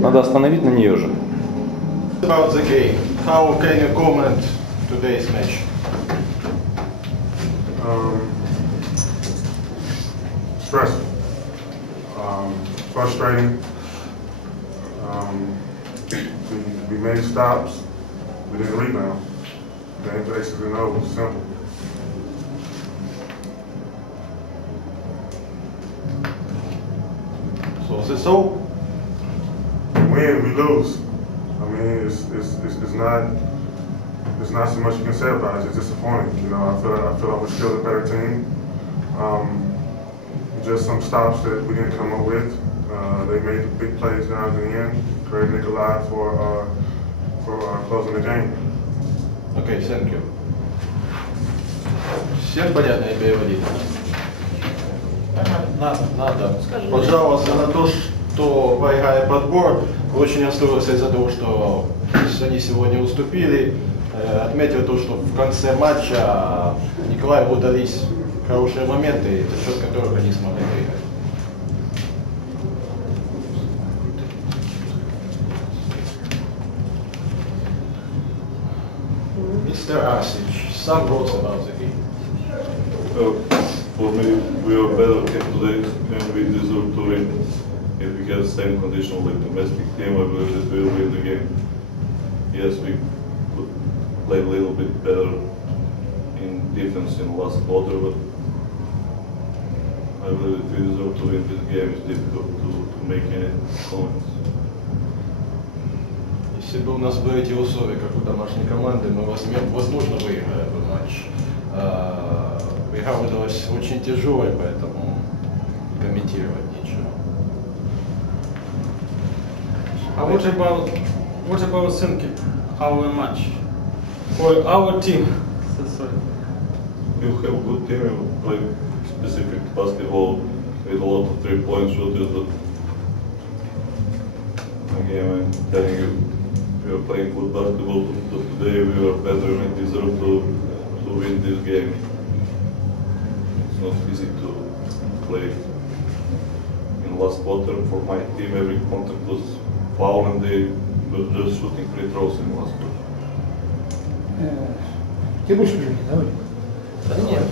Надо остановить на нее же. About the game, how can you comment today's match? Um, stressful, um, frustrating. Um, we, we made stops, we didn't rebound. Game basically over, simple. So that's all? We win, we lose. I mean, it's, it's, it's, it's not, it's not so much you can say about it, it's disappointing, you know, I feel, I feel like we're still a better team. Um, just some stops that we didn't come up with. Uh, they made the big plays down at the end. Craig Nicolai for, uh, for uh, closing the game. Окей, thank you. Всем понятно, я переводить? Надо, надо. Пожалуйста, на то, что проиграет подбор, Очень расстроился из-за того, что они сегодня уступили. Э, Отметил то, что в конце матча Николаеву удались хорошие моменты, за счет которых они смогли выиграть. Mr. Asic, some words about the game. Uh, For me, we are better team today and we deserve to win. If we get the same condition like domestic team, I believe that we will win the game. Yes, we could play a little bit better in defense in the last quarter, but I believe that we deserve to win this game. It's difficult to, to make any comments. Если бы у нас были эти условия, как у домашней команды, мы возможно, выиграем этот матч. А, Игра выдалась очень тяжелой, поэтому комментировать нечего. Uh, what about what about thinking our match or our team? So sorry. You have good team, you play specific basketball with a lot of three-point shooters, but again, I'm telling you, we are playing good basketball, but today we are better and deserve to, to win this game. It's not easy to play. In last quarter, for my team, every contact was free throws in last quarter. Э, Ты будешь уже, давай. Да нет.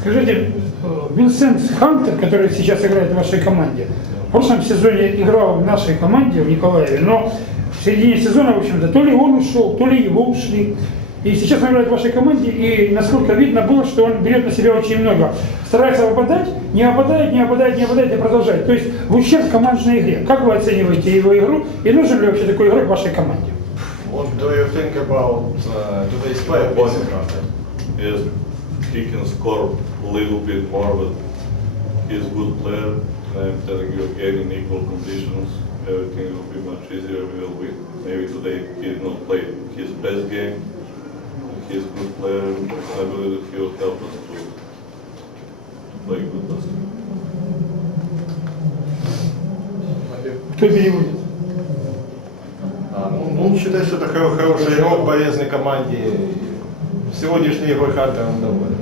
Скажите, Винсент Хантер, который сейчас играет в вашей команде, в прошлом сезоне играл в нашей команде, в Николаеве, но в середине сезона, в общем-то, то ли он ушел, то ли его ушли. И сейчас он играет в вашей команде, и насколько видно было, что он берет на себя очень много. Старается попадать, не попадает, не попадает, не попадает и продолжает. То есть в ущерб командной игре. Как вы оцениваете его игру и нужен ли вообще такой игрок в вашей команде? What do you think about uh, today's play, Vincent Carter? Yes, he can score a little bit more, but he's a good player. I'm telling you again, in equal conditions, everything will be much easier. We will win. Maybe today he did not play his best game. He's a good player. and I believe that he will help us to, to play good basketball. Кто переводит? А, ну, ну, считай, что это хоро- хороший игрок, полезной команде. Сегодняшний игрой Хантер он доволен.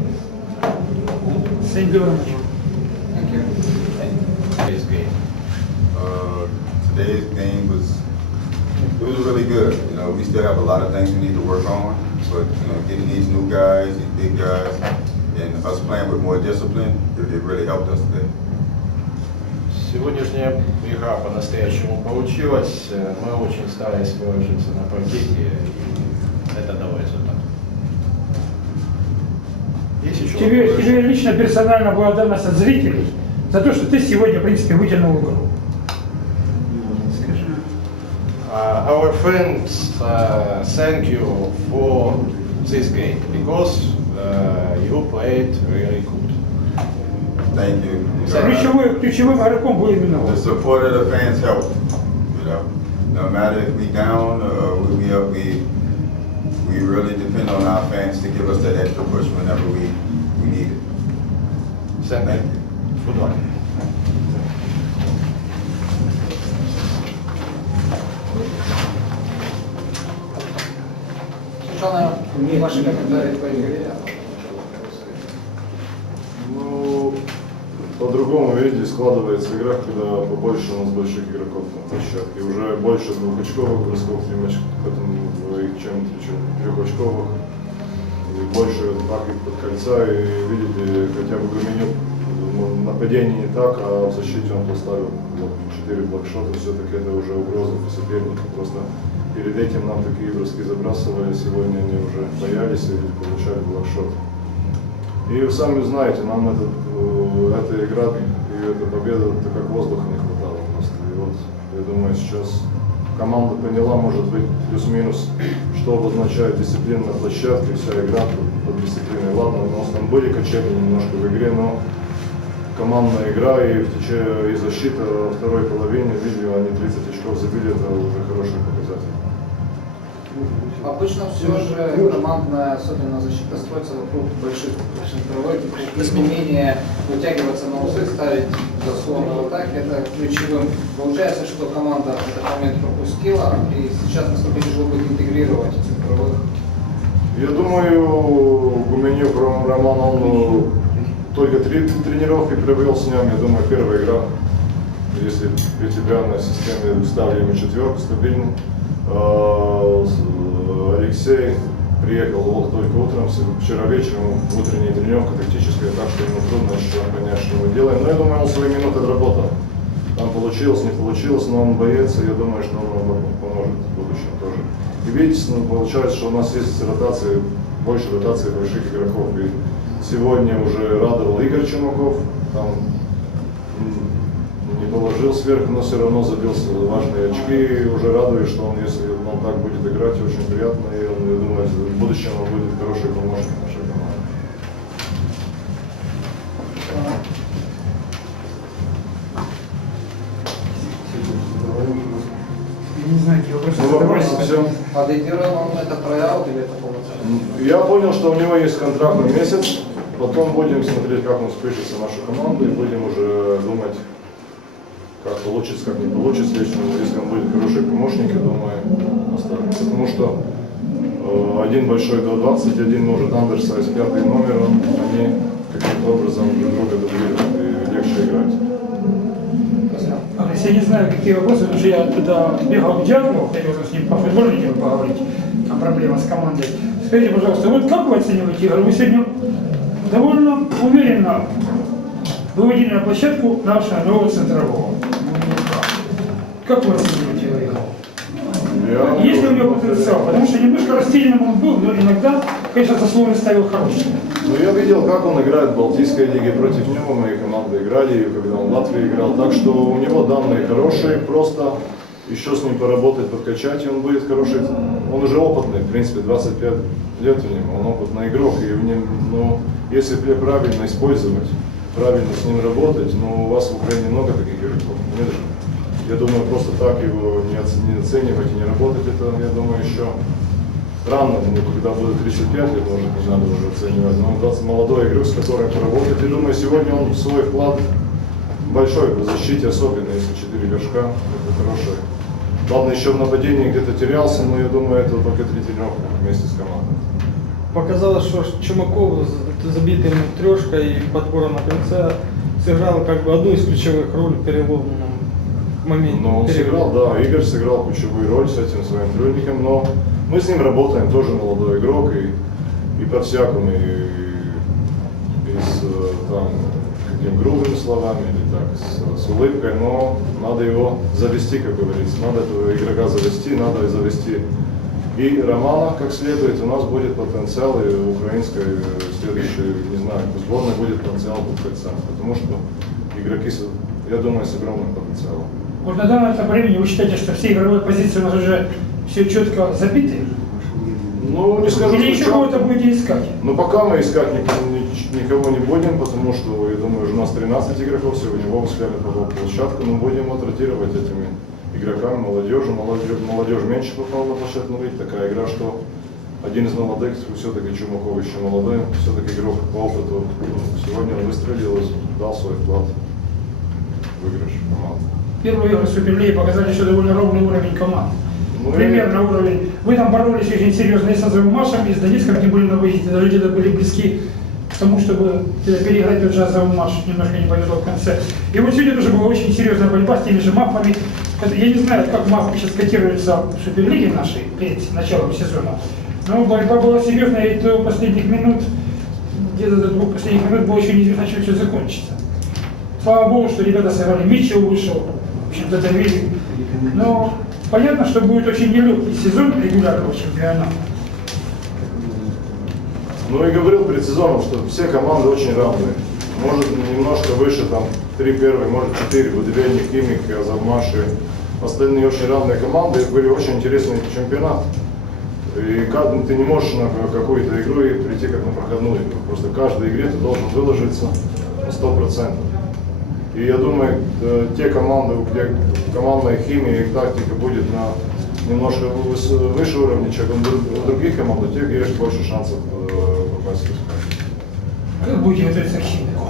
Thank you very much. Today's game. Uh, today's game was, it was really good. You know, we still have a lot of things we need to work on, but, you know, getting these new guys, these big guys, and us playing with more discipline, it, it really helped us today. Сегодняшняя игра по-настоящему получилась. Мы очень старались выложиться на паркете, и это дало результат. Тебе, тебе лично персонально благодарность от зрителей за то, что ты сегодня, в принципе, вытянул игру. Скажи. Uh, our friends uh, thank you for this game because uh, you played really good. Thank you. You know, Ключевой, ключевым игроком был именно The он. support of the fans helped, you know. No matter if we down or we, we up, we, we really depend on our fans to give us that extra push whenever we, we need it. Thank Thank you. you. Good luck. Светлана, ваши комментарии. Ну, по-другому, видите, складывается игра, когда побольше у нас больших игроков на площадке. Уже больше двухочковых бросков, потом двоих, чем трехочковых. И больше атаки под кольца, и видите, хотя бы Гуменюк нападение не так, а в защите он поставил вот, 4 блокшота, все-таки это уже угроза по сопернику. Просто перед этим нам такие броски забрасывали, сегодня они уже боялись и получали блокшот. И вы сами знаете, нам этот, э, эта игра и эта победа, это как воздуха не хватало просто. И вот, я думаю, сейчас команда поняла, может быть, плюс-минус, что обозначает дисциплина на площадке, вся игра под дисциплиной. Ладно, у нас там были качели немножко в игре, но командная игра и, в тече- и защита во второй половине, видео, они 30 очков забили, это уже хороший показатель. Обычно все же командная, особенно защита, строится вокруг больших центровых, и умение вытягиваться на усы, ставить заслоны в атаке, это ключевым. Получается, что команда этот момент пропустила, и сейчас настолько тяжело будет интегрировать центровых. Я думаю, Гуменюк Ром- Роман, он только три тренировки провел с ним, я думаю, первая игра, если при тебя на системе ему четверку стабильно. А, с- Алексей приехал вот только утром, вчера вечером, утренняя тренировка тактическая, так что ему трудно еще понять, что мы делаем. Но я думаю, он свои минуты отработал. Там получилось, не получилось, но он боец, и я думаю, что он нам поможет в будущем тоже. И видите, ну, получается, что у нас есть ротации, больше ротации больших игроков. И сегодня уже радовал Игорь Чумаков, там не положил сверху, но все равно забил важные очки. И уже радует, что он, если он так будет играть, очень приятно. И он, я думаю, в будущем он будет хороший помощник Все. А он это трояут или это полноценно? Я понял, что у него есть контракт на месяц. Потом будем смотреть, как он впишется в нашу команду, и будем уже думать, как получится, как не получится. Если, он- если он будет хороший помощник, я думаю, оставим. Потому что э, один большой до 21 может Андерса с пятым номером, они каким-то образом друг друга дублируют и легче играть. Алекс, я не знаю, какие вопросы, потому что я туда бегал к Дятлову, хотел с ним по футбольной поговорить, о проблемах с командой. Скажите, пожалуйста, вот как вы оцениваете игру? Вы сегодня довольно уверенно выводили на площадку нашего нового центрового. Как вы оцениваете Есть ли у него потенциал? Потому что немножко растерянным он был, но иногда, конечно, заслоны ставил хорошие. Ну, я видел, как он играет в Балтийской лиге. Против него мои команды играли, когда он в Латвии играл. Так что у него данные хорошие, просто еще с ним поработать, подкачать, и он будет хороший. Он уже опытный, в принципе, 25 лет у него, он опытный игрок. И в нем, ну, если пр- правильно использовать, правильно с ним работать, но у вас в Украине много таких игроков. Нет же? Я думаю, просто так его не, оц- не оценивать и не работать, это, я думаю, еще рано, ну, когда будет 35 лет, может, не надо уже оценивать, но он даст молодой игрок, с которым поработать. И думаю, сегодня он свой вклад большой в защите, особенно если 4 горшка, это хорошее. Ладно, еще в нападении где-то терялся, но я думаю, это только три тренировки вместе с командой. Показалось, что Чумаков с забитым трешкой и подбором на конце сыграл как бы одну из ключевых ролей в моменте. Но он перелома. сыграл, да, Игорь сыграл ключевую роль с этим своим трудником, но мы с ним работаем, тоже молодой игрок, и, и по-всякому, и, и с э, там, какими грубыми словами, или так, с, с улыбкой, но надо его завести, как говорится, надо этого игрока завести, надо завести и Романа как следует, у нас будет потенциал, и украинской э, следующей, не знаю, сборной будет потенциал кольцам, потому что игроки, я думаю, с огромным потенциалом. Вот на данном этапе времени вы считаете, что все игровые позиции у нас уже все четко забиты? Ну, не скажу, Или еще кого-то будете искать? Но пока мы искать никого, ни- никого не будем, потому что, я думаю, уже у нас 13 игроков сегодня, Вова Скляный попал в площадку, но будем вот ротировать этими игроками, молодежью. Молодежь, молодежь меньше попала на площадку, но видите, такая игра, что один из молодых, все-таки Чумаков еще молодой, все-таки игрок по опыту. Ну, Сегодня выстрелил, и дал свой вклад в выигрыш команды. Первые игры Суперлиги показали, что довольно ровный уровень команд. Ну, Примерно уровень. Вы там боролись очень серьезно и с Азовым Машем, и с Донецком, где были на выезде, даже где-то были близки к тому, чтобы переиграть тот джазовый матч, немножко не повезло в конце. И вот сегодня тоже была очень серьезная борьба с теми же мафами. Я не знаю, как мафы сейчас котируются в Суперлиге нашей перед началом сезона, но борьба была серьезная, и до последних минут, где-то до двух последних минут было еще неизвестно, чем все закончится. Слава богу, что ребята сыграли, Митчелл вышел, в общем, задавили. Но понятно, что будет очень нелегкий сезон регулярного чемпионата. Ну и говорил перед сезоном, что все команды очень равные. Может немножко выше, там, три первые, может четыре, Будивельник, Химик, Азамаши. Остальные очень равные команды. И были очень интересный чемпионат. И как- ты не можешь на какую-то игру и прийти как на проходную. Просто в каждой игре ты должен выложиться на 100%. И я думаю, э, те команды, где командная химия и тактика будет на немножко выше уровня, чем у друг- у других команд, у тех есть больше шансов э, попасть в СКА. Как будете готовиться к химику?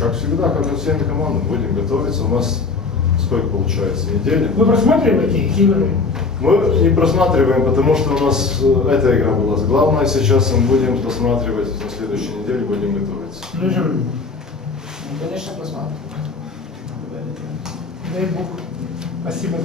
Как всегда, как и всеми командами, будем готовиться. У нас сколько получается? Неделя? Вы просматриваете их игры? Мы не просматриваем, потому что у нас э, эта игра была главная сейчас, мы будем просматривать на следующей неделе, будем готовиться. Ну, конечно, посмотрим. Дай Бог. Спасибо.